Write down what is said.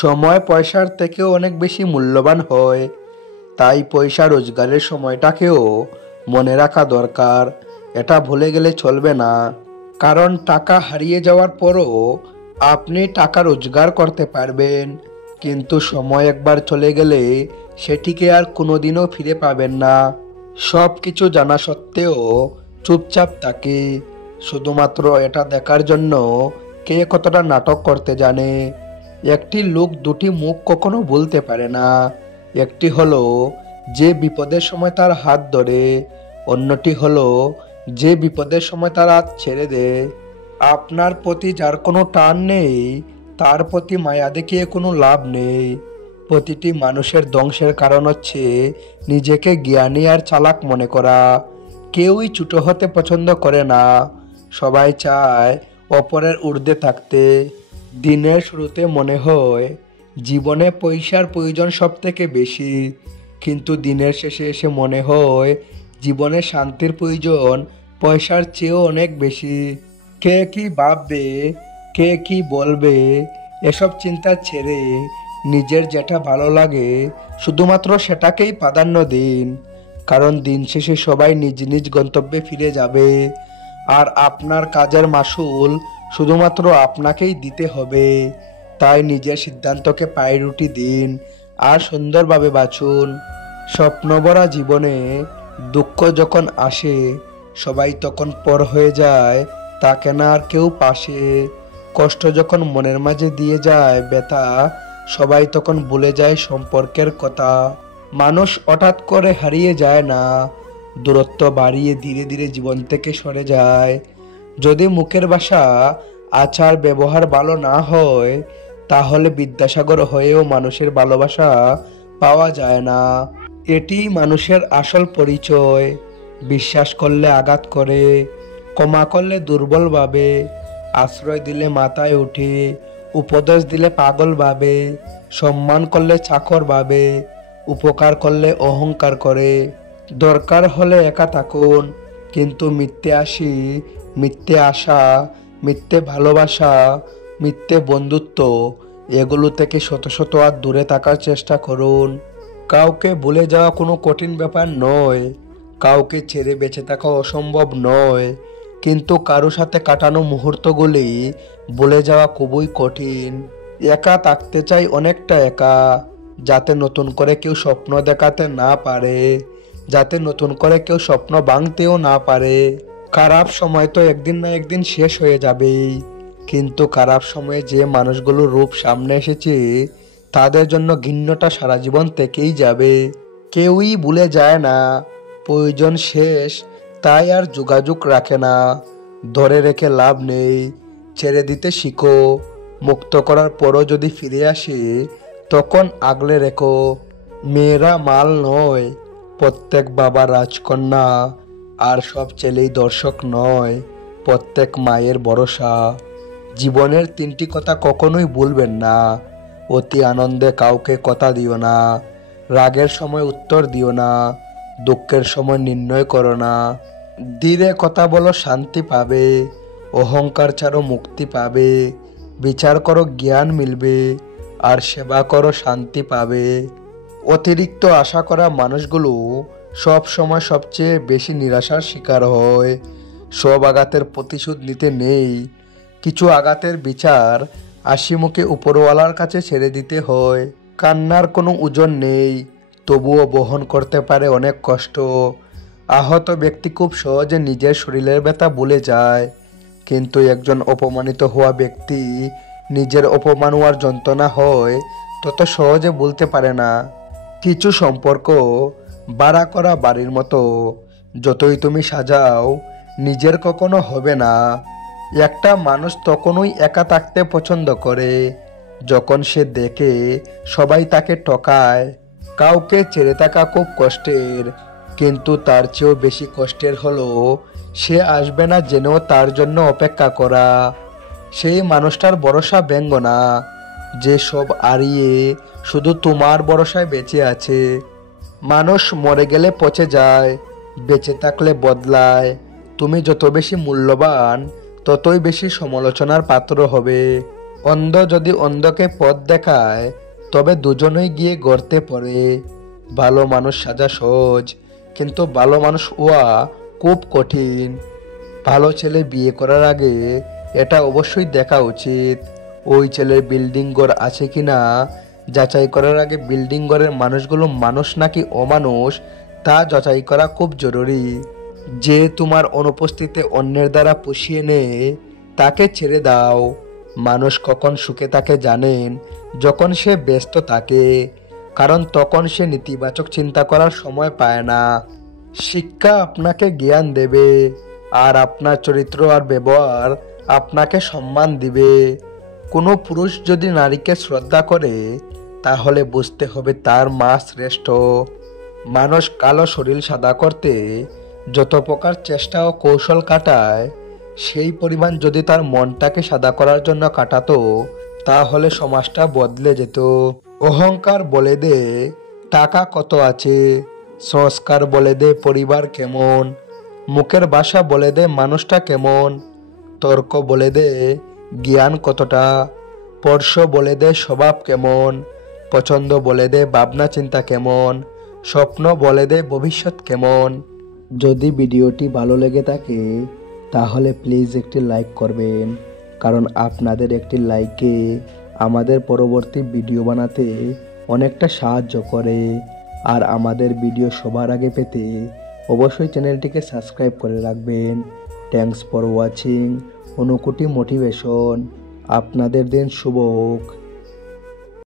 সময় পয়সার থেকেও অনেক বেশি মূল্যবান হয়। তাই পয়সা রোজগারের সময়টাকেও মনে রাখা দরকার। এটা ভুলে গেলে চলবে না। কারণ টাকা হারিয়ে যাওয়ার পরও আপনি টাকা রোজগার করতে পারবেন, কিন্তু সময় একবার চলে গেলে সেটিকে আর কোনোদিনও ফিরে পাবেন না। সব কিছু জানা সত্ত্বেও চুপচাপ থাকে, শুধুমাত্র এটা দেখার জন্য কে কতটা নাটক করতে জানে। একটি লোক দুটি মুখ কখনো বলতে পারে না। একটি হলো যে বিপদের সময় তার হাত ধরে, অন্যটি হলো যে বিপদের সময় তার হাত ছেড়ে দেয়। আপনার প্রতি যার কোনো টান নেই, তার প্রতি মায়া দেখিয়ে কোনো লাভ নেই। প্রতিটি মানুষের ধ্বংসের কারণ হচ্ছে নিজেকে জ্ঞানী আর চালাক মনে করা। কেউই ছোট হতে পছন্দ করে না, সবাই চায় অপরের ঊর্ধ্বে থাকতে। দিনের শুরুতে মনে হয় জীবনে পয়সার প্রয়োজন সব থেকে বেশি, কিন্তু দিনের শেষে এসে মনে হয় জীবনে শান্তির প্রয়োজন পয়সার চেয়েও অনেক বেশি। কে কি ভাববে, কে কি বলবে, এসব চিন্তা ছেড়ে নিজের যেটা ভালো লাগে শুধুমাত্র সেটাকেই প্রাধান্য দিন। কারণ দিন শেষে সবাই নিজ নিজ গন্তব্যে ফিরে যাবে, আর আপনার কাজের মাসুল শুধুমাত্র আপনাকেই দিতে হবে। তাই নিজের সিদ্ধান্তকে প্রায়োরিটি দিন আর সুন্দরভাবে বাঁচুন। স্বপ্নভরা জীবনে দুঃখ যখন আসে, সবাই তখন পর হয়ে যায়, তাকে না আর কেউ পাশে। কষ্ট যখন মনের মাঝে দিয়ে যায় ব্যথা, সবাই তখন ভুলে যায় সম্পর্কের কথা। মানুষ হঠাৎ করে হারিয়ে যায় না, দূরত্ব বাড়িয়ে ধীরে ধীরে জীবন থেকে সরে যায়। যদি মুখের ভাষা, আচার ব্যবহার ভালো না হয়, তাহলে বিদ্যাসাগর হয়েও মানুষের ভালোবাসা পাওয়া যায় না। এটি মানুষের আসল পরিচয়। বিশ্বাস করলে আঘাত করে, ক্ষমা করলে দুর্বল ভাবে, আশ্রয় দিলে মাথায় ওঠে, উপদেশ দিলে পাগল ভাবে, সম্মান করলে চাকর ভাবে, উপকার করলে অহংকার করে। দরকার হলে একা থাকুন, কিন্তু মিথ্যে হাসি, মিথ্যে আশা, মিথ্যে ভালোবাসা, মিথ্যে বন্ধুত্ব, এগুলো থেকে শত শত আর দূরে থাকার চেষ্টা করুন। কাউকে ভুলে যাওয়া কোনো কঠিন ব্যাপার নয়, কাউকে ছেড়ে বেঁচে থাকা অসম্ভব নয়, কিন্তু কারো সাথে কাটানো মুহূর্তগুলি ভুলে যাওয়া খুবই কঠিন। একা থাকতে চাই অনেকটা একা, যাতে নতুন করে কেউ স্বপ্ন দেখাতে না পারে, যাতে নতুন করে কেউ স্বপ্ন ভাঙতেও না পারে। খারাপ সময় তো একদিন না একদিন শেষ হয়ে যাবেই, কিন্তু খারাপ সময়ে যে মানুষগুলোর রূপ সামনে এসেছে তাদের জন্য ঘৃণ্যটা সারা জীবন থেকেই যাবে। কেউই ভুলে যায় না, প্রয়োজন শেষ তাই আর যোগাযোগ রাখে না। ধরে রেখে লাভ নেই, ছেড়ে দিতে শিখো। মুক্ত করার পরও যদি ফিরে আসে তখন আগলে রেখো। মেয়েরা মাল নয়, প্রত্যেক বাবা রাজকন্যা, আর সব ছেলেই দর্শক নয়, প্রত্যেক মায়ের ভরসা। জীবনের তিনটি কথা কখনোই ভুলবেন না। অতি আনন্দে কাউকে কথা দিও না, রাগের সময় উত্তর দিও না, দুঃখের সময় নির্ণয় করো না। ধীরে কথা বলো, শান্তি পাবে, অহংকার ছাড়ো, মুক্তি পাবে। বিচার করো, জ্ঞান মিলবে, আর সেবা করো, শান্তি পাবে। অতিরিক্ত আশা করা মানুষগুলো সব সময় সবচেয়ে বেশি নিরাশার শিকার হয়। সব আঘাতের প্রতিশোধ নিতে নেই, কিছু আঘাতের বিচার হাসি মুখে উপরওয়ালার কাছে ছেড়ে দিতে হয়। কান্নার কোনো ওজন নেই, তবুও বহন করতে পারে অনেক কষ্ট। আহত ব্যক্তি খুব সহজে নিজের শরীরের ব্যথা ভুলে যায়, কিন্তু একজন অপমানিত হওয়া ব্যক্তি নিজের অপমান হওয়ার যন্ত্রণা হয় তত সহজে ভুলতে পারে না। কিছু সম্পর্ক ভাড়া করা বাড়ির মতো, যতই তুমি সাজাও নিজের কখনো হবে না। একটা মানুষ তখনই একা থাকতে পছন্দ করে যখন সে দেখে সবাই তাকে ঠকায়। কাউকে ছেড়ে থাকা খুব কষ্টের, কিন্তু তার চেয়েও বেশি কষ্টের হলো সে আসবে না জেনেও তার জন্য অপেক্ষা করা। সেই মানুষটার ভরসা ভেঙ্গো না, যে সব হারিয়ে শুধু তোমার ভরসায় বেঁচে আছে। মানুষ মরে গেলে পচে যায়, বেঁচে থাকলে বদলায়। তুমি যত বেশি মূল্যবান ততই বেশি সমালোচনার পাত্র হবে। অন্ধ যদি অন্ধকে পথ দেখায় তবে দুজনেই গিয়ে গর্তে পড়ে। ভালো মানুষ সাজা সহজ, কিন্তু ভালো মানুষ হওয়া খুব কঠিন। ভালো ছেলে বিয়ে করার আগে এটা অবশ্যই দেখা উচিত, ওই ছেলের বিল্ডিং ঘর আছে কিনা। যাচাই করার আগে বিল্ডিং ঘরের মানুষগুলো মানুষ নাকি অমানুষ তা যাচাই করা খুব জরুরি। যে তোমার অনুপস্থিতিতে অন্যের দ্বারা পুষিয়ে নেয় তাকে ছেড়ে দাও। মানুষ কখন সুখে থাকে জানেন? যখন সে ব্যস্ত থাকে, কারণ তখন সে নেতিবাচক চিন্তা করার সময় পায় না। শিক্ষা আপনাকে জ্ঞান দেবে, আর আপনার চরিত্র আর ব্যবহার আপনাকে সম্মান দিবে। কোনো পুরুষ যদি নারীকে শ্রদ্ধা করে তাহলে বুঝতে হবে তার মা শ্রেষ্ঠ। মানুষ কালো শরীর সাদা করতে যত প্রকার চেষ্টা ও কৌশল কাটায়, সেই পরিমাণ যদি তার মনটাকে সাদা করার জন্য কাটাতো তাহলে সমাজটা বদলে যেত। অহংকার বলে দে টাকা কত আছে, সংস্কার বলে দে পরিবার কেমন, মুখের ভাষা বলে দে মানুষটা কেমন, তর্ক বলে দে জ্ঞান কতটা, স্পর্শ বলে দে স্বভাব কেমন, পছন্দ বলে দে ভাবনা চিন্তা কেমন, স্বপ্ন বলে দে ভবিষ্যৎ কেমন। যদি ভিডিওটি ভালো লেগে থাকে তাহলে প্লিজ একটি লাইক করবেন, কারণ আপনাদের একটি লাইকে আমাদের পরবর্তী ভিডিও বানাতে অনেকটা সাহায্য করে। আর আমাদের ভিডিও সবার আগে পেতে অবশ্যই চ্যানেলটিকে সাবস্ক্রাইব করে রাখবেন। Thanks for watching. অনুকুটি মোটিভেশন। আপনাদের দিন শুভ হোক।